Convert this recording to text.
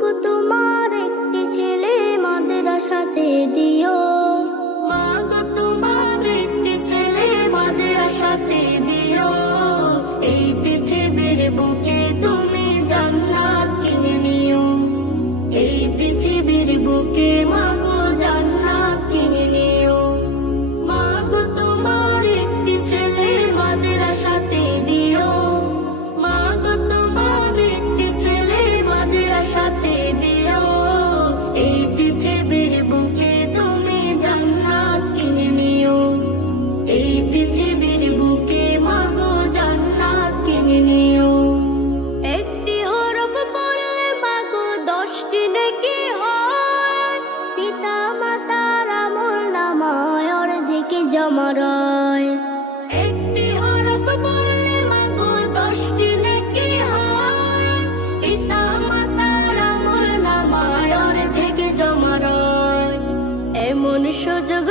গো তোমার একটি ছেলে মাদ্রাসাতে দিও, মা গো তোমার একটি ছেলে মাদ্রাসাতে দিও। এই পৃথিবীর বুকে তুমি জান্নাত কিনে নিও, এই পৃথিবীর বুকে মা গো জান্নাত কিনে নিও। মা গো তোমার একটি ছেলে মাদ্রাসাতে দিও, মা গো তোমার একটি ছেলে মাদ্রাসাতে দিও। এই পৃথিবীর বুকে তুমি জান্নাত কিনে নিও, এই পৃথিবীর বুকে মা গো জান্নাত কিনে নিও। একটি হরফ পড়লে মা গো 10টি নেকি হয়, পিতা মাতার আমলনামায় অর্ধেক জমা রয়। একটি হরফ পড়লে মা গো 10টি নেকি হয়, পিতা মাতার আমলনামায় অর্ধেক জমা রয়। এমন সুযোগ